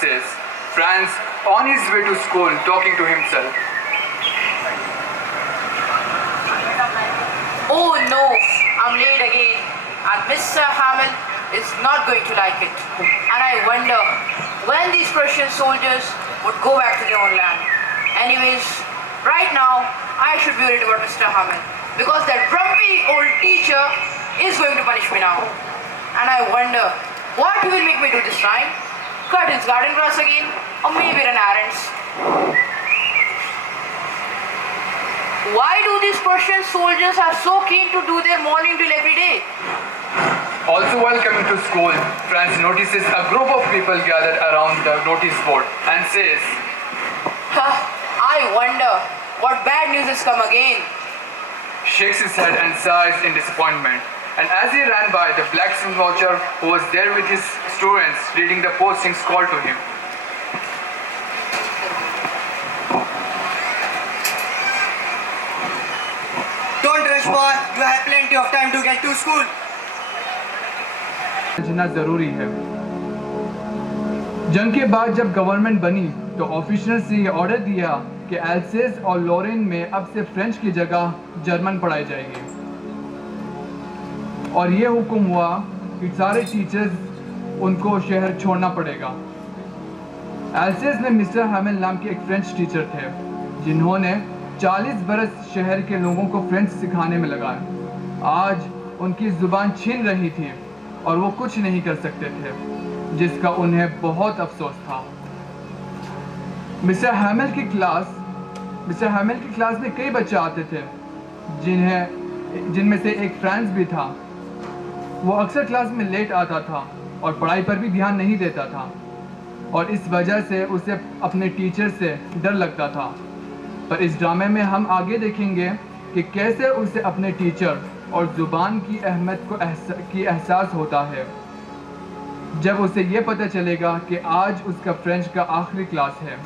Says Franz on his way to school talking to himself. Oh no, I'm late again. And Mr. Hamill is not going to like it. And I wonder when these Prussian soldiers would go back to their own land. Anyways, right now I should be worried about Mr. Hamill because that grumpy old teacher is going to punish me now. And I wonder what he will make me do this time. Cut his garden grass again, or maybe run errands. Why do these Persian soldiers are so keen to do their morning drill every day? Also while coming to school, Franz notices a group of people gathered around the notice board and says, I wonder what bad news has come again. Shakes his head and sighs in disappointment. And as he ran by, the blacksmith watcher who was there with his students reading the postings called to him. Don't rush, boy. You have plenty of time to get to school. समझना जरूरी है। जंग के बाद जब government बनी तो officers ने ये ऑर्डर दिया कि एल्सेस और लॉरेन में अब से फ्रेंच की जगह जर्मन पढ़ाई जाएगी और ये हुक्म हुआ कि सारे टीचर्स उनको शहर छोड़ना पड़ेगा। एल्सेस में मिस्टर हैमिल नाम के एक फ्रेंच टीचर थे जिन्होंने 40 बरस शहर के लोगों को फ्रेंच सिखाने में लगाए। आज उनकी ज़ुबान छीन रही थी और वो कुछ नहीं कर सकते थे, जिसका उन्हें बहुत अफसोस था। मिस्टर हैमिल की क्लास में कई बच्चे आते थे जिनमें से एक फ्रांस भी था। वो अक्सर क्लास में लेट आता था और पढ़ाई पर भी ध्यान नहीं देता था और इस वजह से उसे अपने टीचर से डर लगता था। पर इस ड्रामे में हम आगे देखेंगे कि कैसे उसे अपने टीचर और ज़ुबान की अहमियत की एहसास होता है जब उसे ये पता चलेगा कि आज उसका फ्रेंच का आखिरी क्लास है।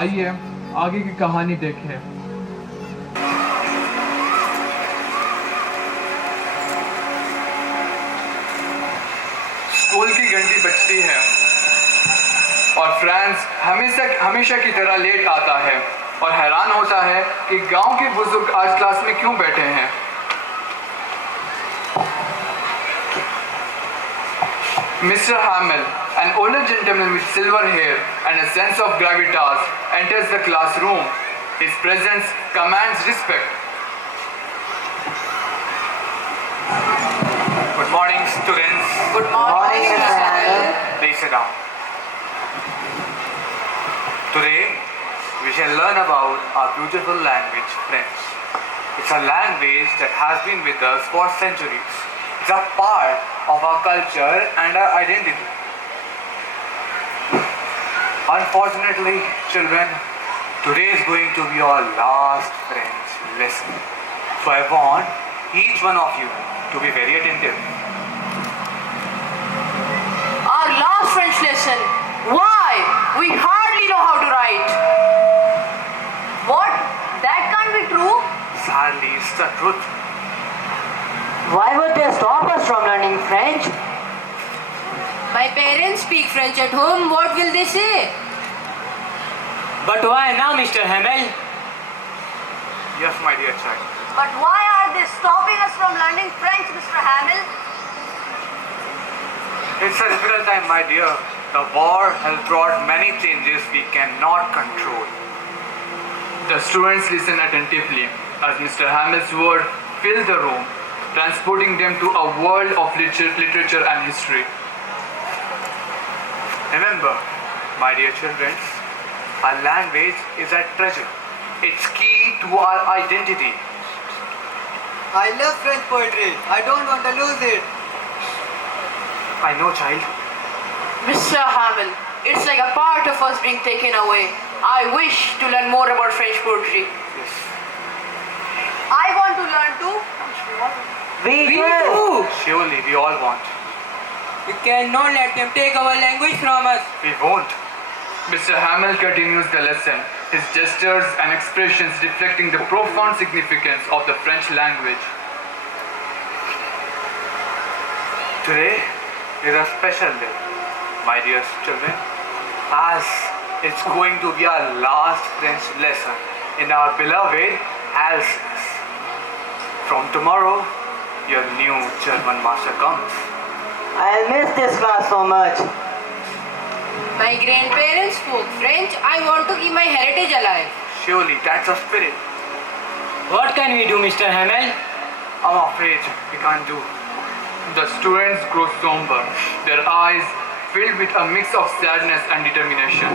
आइए आगे की कहानी देखें। स्कूल की घंटी बजती है और फ्रांस हमेशा की तरह लेट आता है और हैरान होता है कि गांव के बुजुर्ग आज क्लास में क्यों बैठे हैं। Mr. Hamill, an older gentleman with silver hair and a sense of gravitas, enters the classroom. His presence commands respect. Good morning, students. Good morning, Mr. Hamill. Please sit down. Today, we shall learn about our beautiful language, French. It's a language that has been with us for centuries. It's a part of our culture and our identity. Unfortunately, children, today is going to be our last French lesson. So I want each one of you to be very attentive. Our last French lesson. Why? We hardly know how to write. What? That can't be true. Sadly, it's the truth. Why would they stop us from learning French? My parents speak French at home. What will they say? But why now, Mr. Hamill? Yes, my dear child. But why are they stopping us from learning French, Mr. Hamill? It's a difficult time, my dear. The war has brought many changes we cannot control. The students listen attentively as Mr. Hamill's word fills the room, transporting them to a world of literature and history. Remember, my dear children, our language is a treasure. It's key to our identity. I love French poetry. I don't want to lose it. I know, child. Mr. Hamill, it's like a part of us being taken away. I wish to learn more about French poetry. Yes. I want to learn too. We do. Surely, we all want. We cannot let them take our language from us. We won't. Mr. Hamill continues the lesson, his gestures and expressions reflecting the profound significance of the French language. Today is a special day, my dear children. as it's going to be our last French lesson in our beloved Alsace. From tomorrow, your new German master comes. I'll miss this class so much. My grandparents spoke French. I want to keep my heritage alive. Surely that's a spirit. What can we do, Mr. Hamel? I'm afraid we can't do. The students grow somber, their eyes filled with a mix of sadness and determination.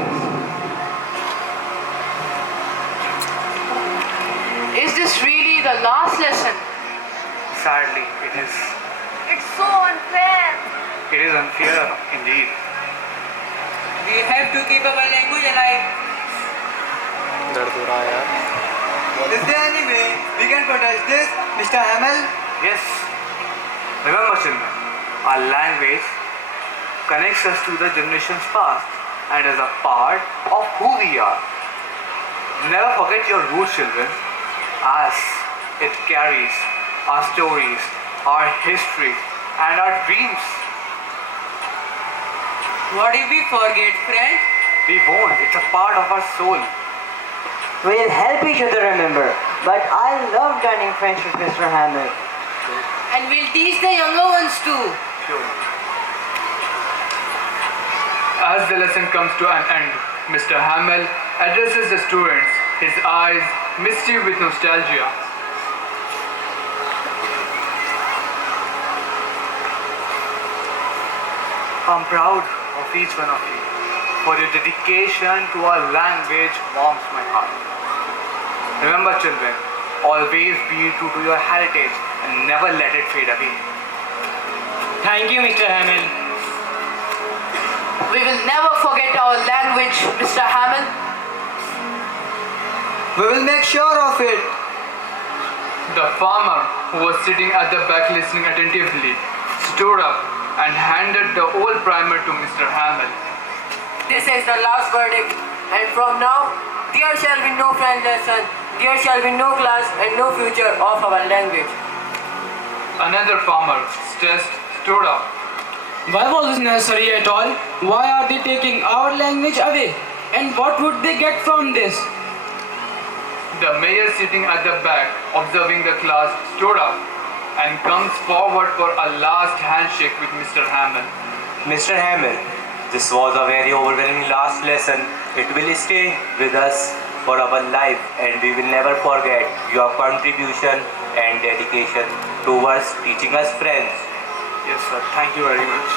Is this really the last lesson? Sadly, it is. It's so unfair. It is unfair indeed. We have to keep our language alive. Is there any way we can protect this, Mr. Hamel? Yes. Remember, children, our language connects us to the generations past and is a part of who we are. Never forget your roots, children, as it carries our stories, our history, and our dreams. What if we forget French? We won't. It's a part of our soul. We'll help each other remember. But I love learning French with Mr. Hamel. And we'll teach the younger ones too. Sure. As the lesson comes to an end, Mr. Hamel addresses the students, his eyes misty with nostalgia. I'm proud of each one of you, for your dedication to our language warms my heart. Remember, children, always be true to your heritage and never let it fade away. Thank you, Mr. Hamel. We will never forget our language, Mr. Hamel. We will make sure of it. The farmer, who was sitting at the back listening attentively, stood up and handed the old primer to Mr. Hamel. This is the last verdict. And from now, there shall be no French lesson, there shall be no class and no future of our language. Another farmer, stressed, stood up. Why was this necessary at all? Why are they taking our language away? And what would they get from this? The mayor, sitting at the back, observing the class, stood up and comes forward for a last handshake with Mr. Hamel. Mr. Hamel, this was a very overwhelming last lesson. It will stay with us for our life and we will never forget your contribution and dedication towards teaching us French. Yes, sir. Thank you very much.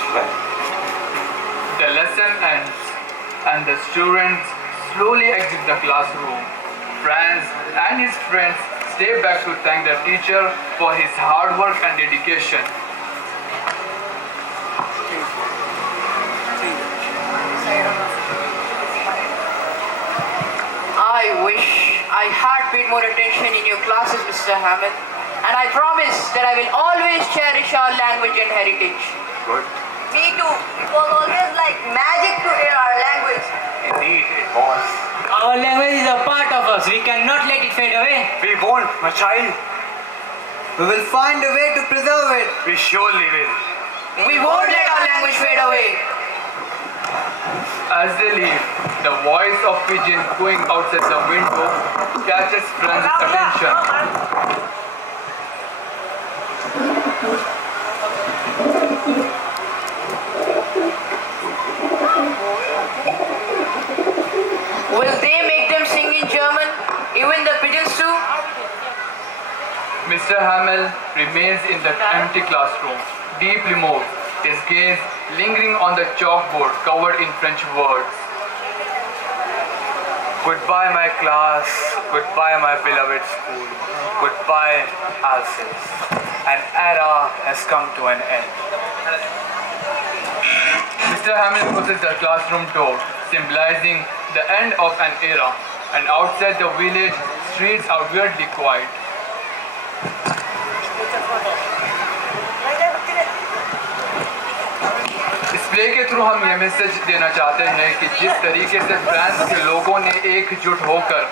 The lesson ends and the students slowly exit the classroom. Franz and his friends stay back to thank the teacher for his hard work and dedication. I wish I had paid more attention in your classes, Mr. Hamel. And I promise that I will always cherish our language and heritage. Good. Me too. It was always like magic to hear our language. Indeed, it was. Our language is a part of us. We cannot let it fade away. We won't, my child. We will find a way to preserve it. We surely will. We won't let our language fade away. As they leave, the voice of pigeon cooing outside the window catches Franz's attention. Will they make them sing in German? Even the pigeons too? Mr. Hamel remains in the empty classroom, deeply moved, his gaze lingering on the chalkboard covered in French words. Goodbye, my class. Goodbye, my beloved school. Goodbye, Alsace. An era has come to an end. Mr. Hamel closes the classroom door, symbolizing the end of an era, and outside the village, streets are weirdly quiet. इस play के through हम ये message देना चाहते हैं कि जिस तरीके से फ्रांस के लोगों ने एकजुट होकर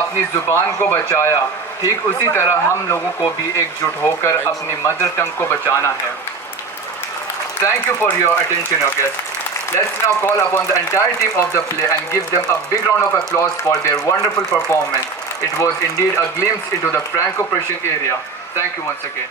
अपनी ज़ुबान को बचाया, ठीक उसी तरह हम लोगों को भी एकजुट होकर अपनी मदर टंग को बचाना है. Thank you for your attention, your guests. Let's now call upon the entire team of the play and give them a big round of applause for their wonderful performance. It was indeed a glimpse into the Franco-Prussian area. Thank you once again.